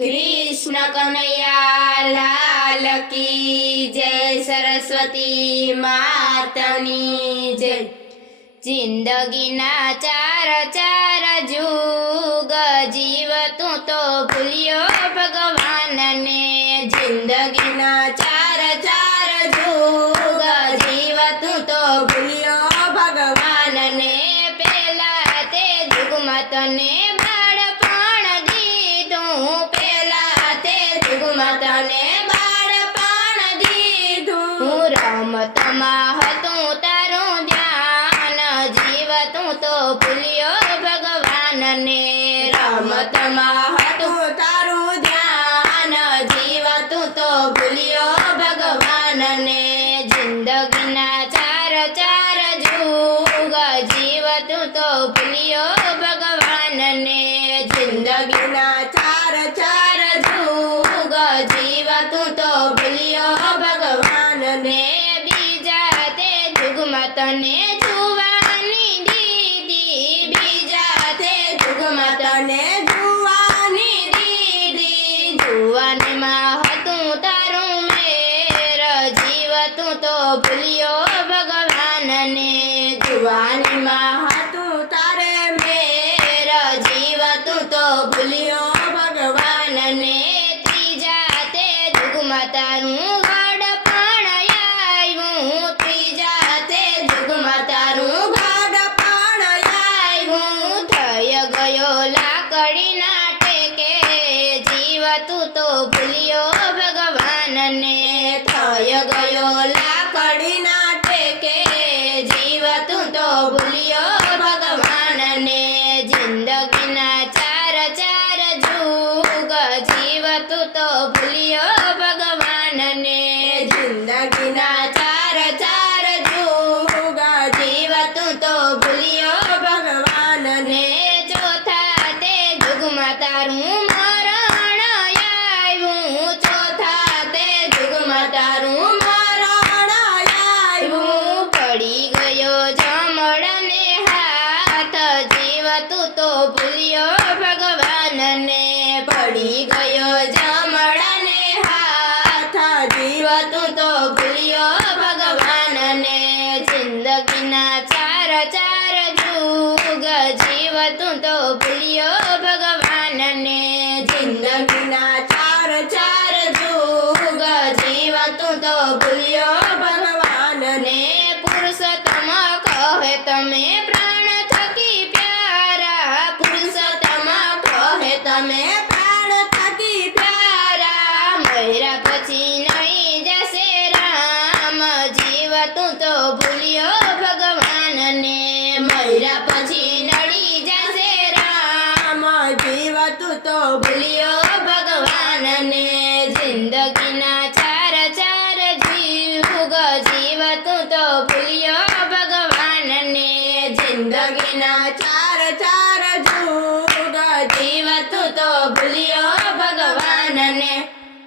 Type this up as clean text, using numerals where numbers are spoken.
कृष्ण कन्हैया लाल की जय, सरस्वती मातनी जय। जिंदगीना चार चार जुग जीवतुं तो भूल्यो भगवान ने। जिंदगीना चार चार जुग जीवतुं तो भूल्यो भगवान ने। पेला ते जुगमां तने बाळपण दीधुं, पेला ते जुगमां तने बाळपण दीधुं। रमतमां हतुं तारुं ध्यान, जीवतुं तो भूल्यो भगवान ने। रमतमां हतुं तारुं ध्यान, जीवतुं तो भूल्यो भगवान ने। जिंदगीना चार चार जुग जीवतुं तो भूल्यो भगवान ने। जिंदगीना चार चार जुग जीवतुं तो भूल्यो भगवान ने। बीजा ते जुगमां तने जुवानी दीधी, बीजा ते जुगमां तने जुवानी दीधी। जुवानीमां हतुं तारुं मेर, जीवतुं तो भूल्यो भगवान ने। जुवानीमां हतुं तारे मेर, जीवतुं तो भूल्यो भगवान ने। त्रीजा ते जुगमां तारुं गड़पण आव्युं, त्रीजा ते जुगमां तारुं गड़पण आव्युं। थई गयो लाकड़ीना टेके, जीवतुं तो भूल्यो भगवान ने। थई गयो लाकड़ीना टेके, जीवतुं तो भूल्यो भगवान ने। जिंदगीना चार चार जुग जीवतुं तो भूल्यो भगवान ने। जिंदगीना चार चार जुग जीवतुं तो भूल्यो भगवान ने। चौथा ते जुगमां तारुं मरण आव्युं, चौथा ते जुगमां तारुं मरण आव्युं। पड़ी गयो जमड़ने हाथ, जीवतुं तो भूल्यो भगवान ने। पड़ी गयो जमड़ने हाथ, जीवतुं तो भूल्यो भगवान ने। जिंदगीना चार चार जुग जीवतुं तो भूल्यो भगवान ने। जिंदगीना चार चार जुग जीवतुं तो भूल्यो भगवान ने। पुरुषोत्तम कहे तमे प्राण थकी प्यारा, पुरुषोत्तम कहे तमे प्राण थकी प्यारा। मर्या पछी नहीं जशे राम, जीवतुं तो भूल्यो भगवान ने। मर्या पछी नड़ी जशे राम, जीवतुं तो भूल्यो भगवान ने। जिंदगीना चार चार जुग जीवतुं तो भूल्यो भगवान ने। जिंदगीना चार चार